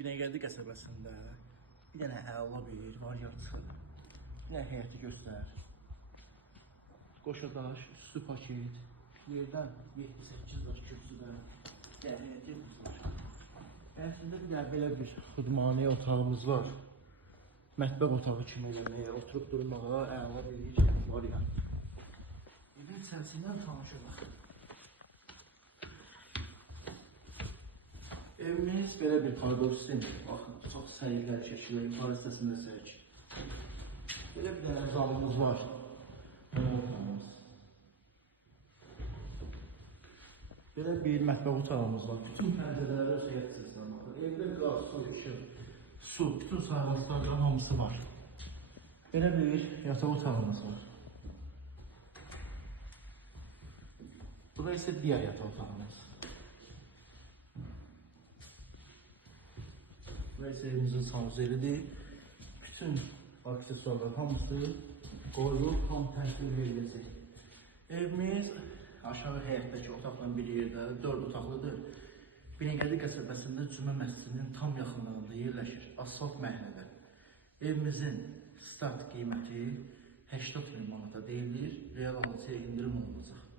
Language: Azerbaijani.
Binəqədi qəsəbəsində bir dənə əla bir variantı. Bir dənə həyəti göstər. Qoşadaş, üstü paket, yerdən 7-8 daş kürsüdə həyətimiz var. Həyətində bir dənə belə bir xudmani otağımız var. Mətbəx otağı kimi eləməyə, oturub durmağa əla bir variant. Evin içərisindən tanışırıq. Evimiz belə bir koridor sistemidir. Baxın, çox səyirlər çəkilir, yuxarı hissəsində səyir. Belə bir dənə zalımız var. Belə bir mətbəx otağımız var. Bütün pəncərələri öz həyat səsindən baxır. Evdə qaz, su, işıq, su, bütün sahələrdən hamısı var. Belə bir yataq otağımız var. Burası isə digər yataq otağımız. Burası evimizin sanuzelidir. Bütün aksesuarlar hamısı qoyulub, tam təhsil veriləcək. Evimiz aşağı həyətdəki otaqla bir yerdə 4 otaqlıdır. Binəqədi qəsəbəsində Cümə məscidinin tam yaxınlığında yerləşir. Asfalt məhəllədə. Evimizin start qiyməti 80.000 manata deyilir. Real alıcıya indirim olunacaq.